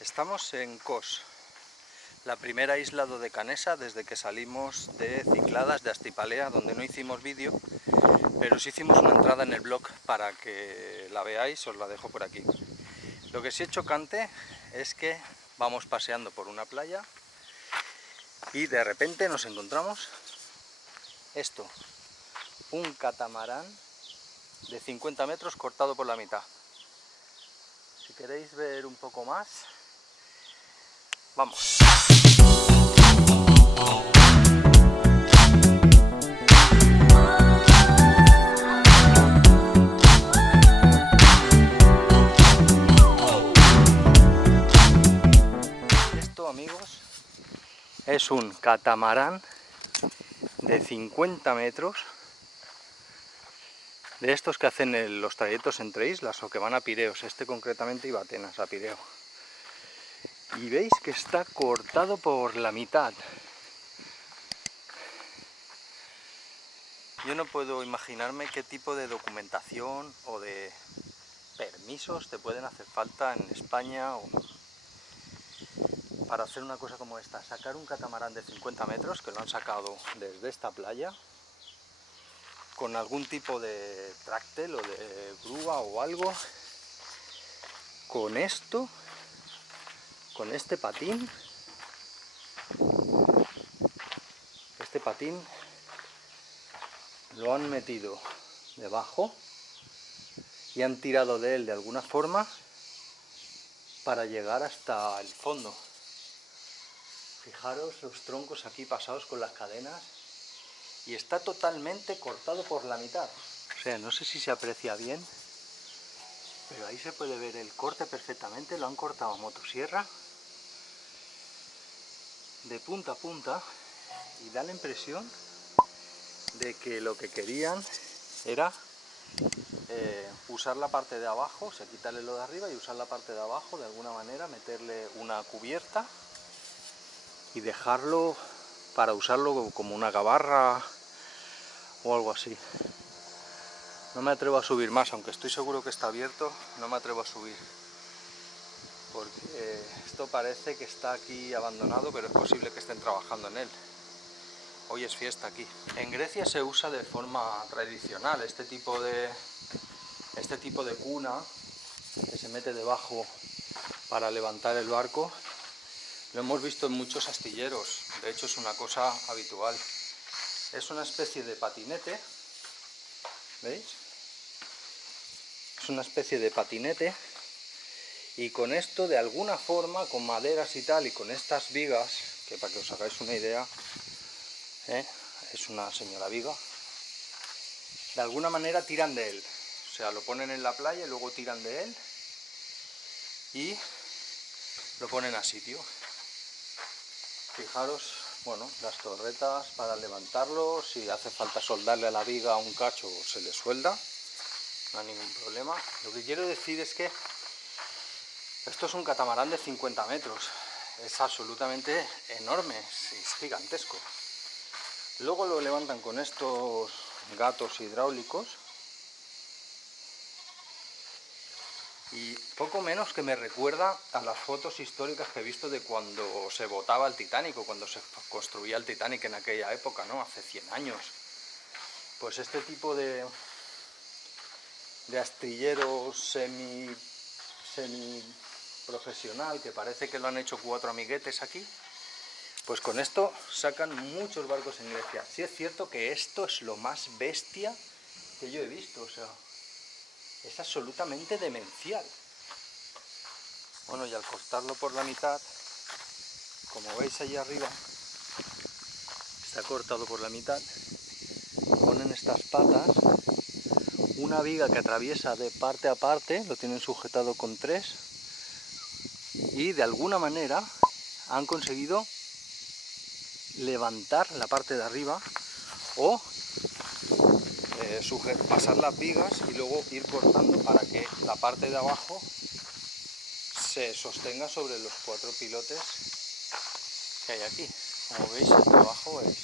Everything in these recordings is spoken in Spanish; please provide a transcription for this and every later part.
Estamos en Kos, la primera isla dodecanesa desde que salimos de Cicladas de Astipalea, donde no hicimos vídeo, pero sí hicimos una entrada en el blog para que la veáis, os la dejo por aquí. Lo que sí es chocante es que vamos paseando por una playa y de repente nos encontramos esto, un catamarán de 50 metros cortado por la mitad. Si queréis ver un poco más, vamos. Esto, amigos, es un catamarán de 50 metros, de estos que hacen los trayectos entre islas o que van a Pireos. Este concretamente iba a Atenas, a Pireo. Y veis que está cortado por la mitad. Yo no puedo imaginarme qué tipo de documentación o de permisos te pueden hacer falta en España para hacer una cosa como esta. Sacar un catamarán de 50 metros, que lo han sacado desde esta playa, con algún tipo de tráctel o de grúa o algo, con esto, con este patín lo han metido debajo y han tirado de él de alguna forma para llegar hasta el fondo. Fijaros los troncos aquí pasados con las cadenas y está totalmente cortado por la mitad. O sea, no sé si se aprecia bien, pero ahí se puede ver el corte perfectamente. Lo han cortado a motosierra de punta a punta y da la impresión de que lo que querían era usar la parte de abajo, o sea, quitarle lo de arriba y usar la parte de abajo de alguna manera, meterle una cubierta y dejarlo para usarlo como una gabarra o algo así. No me atrevo a subir más, aunque estoy seguro que está abierto, no me atrevo a subir, porque esto parece que está aquí abandonado, pero es posible que estén trabajando en él. Hoy es fiesta aquí. En Grecia se usa de forma tradicional este tipo de cuna que se mete debajo para levantar el barco. Lo hemos visto en muchos astilleros, de hecho es una cosa habitual. Es una especie de patinete, ¿veis? Es una especie de patinete y con esto, de alguna forma, con maderas y tal, y con estas vigas, que para que os hagáis una idea, es una señora viga, de alguna manera tiran de él. O sea, lo ponen en la playa y luego tiran de él y lo ponen a sitio. Fijaros, bueno, las torretas para levantarlo, si hace falta soldarle a la viga un cacho se le suelda, no hay ningún problema. Lo que quiero decir es que esto es un catamarán de 50 metros, es absolutamente enorme, es gigantesco. Luego lo levantan con estos gatos hidráulicos y poco menos que me recuerda a las fotos históricas que he visto de cuando se botaba el Titanic o cuando se construía el Titanic en aquella época, ¿no? Hace 100 años. Pues este tipo de astillero semi profesional, que parece que lo han hecho 4 amiguetes aquí, pues con esto sacan muchos barcos en Grecia. Sí es cierto que esto es lo más bestia que yo he visto, o sea, es absolutamente demencial. Bueno, y al cortarlo por la mitad, como veis allí arriba, está cortado por la mitad, ponen estas patas, una viga que atraviesa de parte a parte, lo tienen sujetado con 3, y de alguna manera han conseguido levantar la parte de arriba o pasar las vigas y luego ir cortando para que la parte de abajo se sostenga sobre los 4 pilotes que hay aquí. Como veis, el trabajo es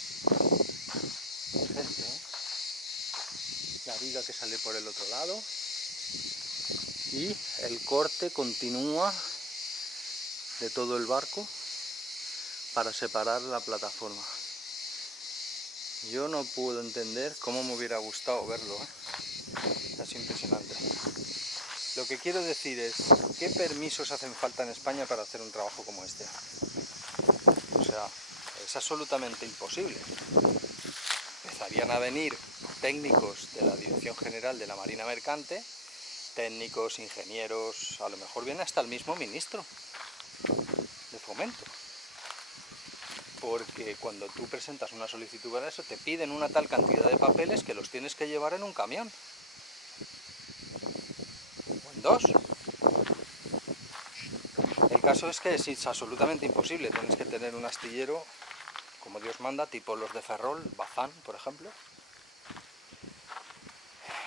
ingente, ¿eh? La viga que sale por el otro lado y el corte continúa de todo el barco para separar la plataforma. Yo no puedo entender cómo me hubiera gustado verlo, ¿eh? Es impresionante. Lo que quiero decir es, ¿qué permisos hacen falta en España para hacer un trabajo como este? O sea, es absolutamente imposible. Empezarían a venir técnicos de la Dirección General de la Marina Mercante, técnicos, ingenieros, a lo mejor viene hasta el mismo ministro de Fomento. Porque cuando tú presentas una solicitud para eso, te piden una tal cantidad de papeles que los tienes que llevar en un camión. O en dos. El caso es que es absolutamente imposible. Tienes que tener un astillero, como Dios manda, tipo los de Ferrol, Bazán, por ejemplo.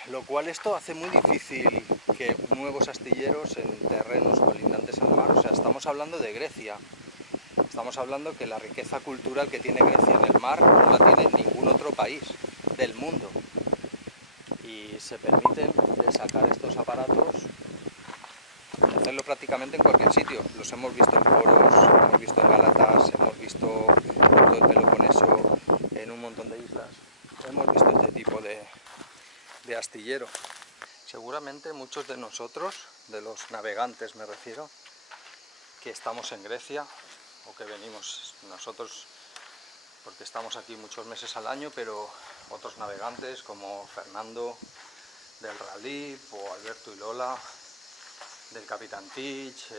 Lo cual esto hace muy difícil que nuevos astilleros en terrenos colindantes al mar, o sea, estamos hablando de Grecia. Estamos hablando que la riqueza cultural que tiene Grecia en el mar no la tiene ningún otro país del mundo. Y se permiten de sacar estos aparatos y hacerlo prácticamente en cualquier sitio. Los hemos visto en Poros, hemos visto en Galatas, hemos visto en todo el Peloponeso, en un montón de islas. Hemos visto este tipo de astillero. Seguramente muchos de nosotros, de los navegantes me refiero, que estamos en Grecia, o que venimos nosotros porque estamos aquí muchos meses al año, pero otros navegantes como Fernando del Ralip o Alberto y Lola del Capitán Teach,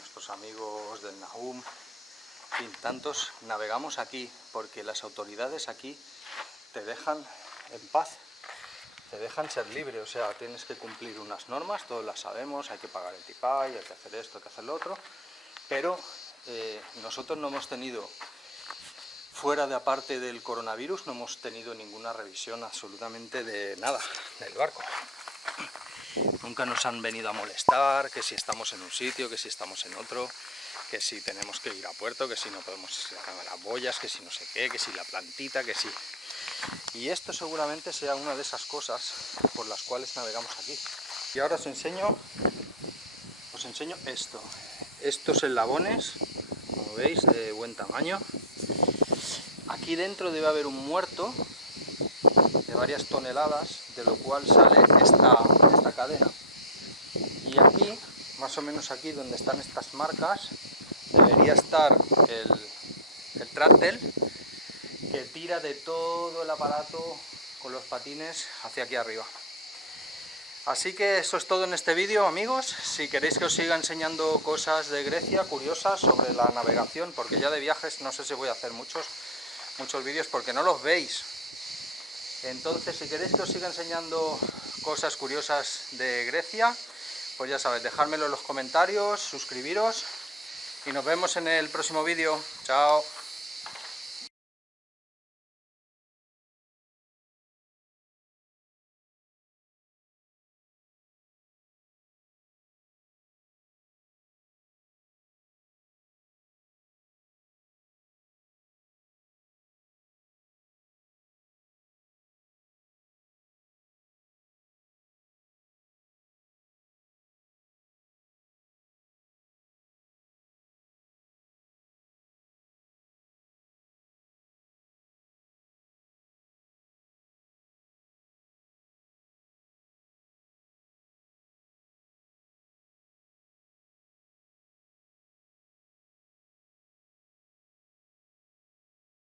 nuestros amigos del Nahum, en fin, tantos navegamos aquí porque las autoridades aquí te dejan en paz, te dejan ser libre, o sea, tienes que cumplir unas normas, todos las sabemos, hay que pagar el TIPAI, hay que hacer esto, hay que hacer lo otro, pero nosotros no hemos tenido, fuera de aparte del coronavirus, no hemos tenido ninguna revisión absolutamente de nada del barco. Nunca nos han venido a molestar, que si estamos en un sitio, que si estamos en otro, que si tenemos que ir a puerto, que si no podemos sacar las boyas, que si no sé qué, que si la plantita, que si... Y esto seguramente sea una de esas cosas por las cuales navegamos aquí. Y ahora os enseño esto. Estos eslabones, como veis, de buen tamaño. Aquí dentro debe haber un muerto de varias toneladas, de lo cual sale esta cadena. Y aquí, más o menos aquí donde están estas marcas, debería estar el tráctel que tira de todo el aparato con los patines hacia aquí arriba. Así que eso es todo en este vídeo, amigos. Si queréis que os siga enseñando cosas de Grecia, curiosas, sobre la navegación, porque ya de viajes no sé si voy a hacer muchos vídeos porque no los veis. Entonces, si queréis que os siga enseñando cosas curiosas de Grecia, pues ya sabéis, dejármelo en los comentarios, suscribiros y nos vemos en el próximo vídeo. Chao.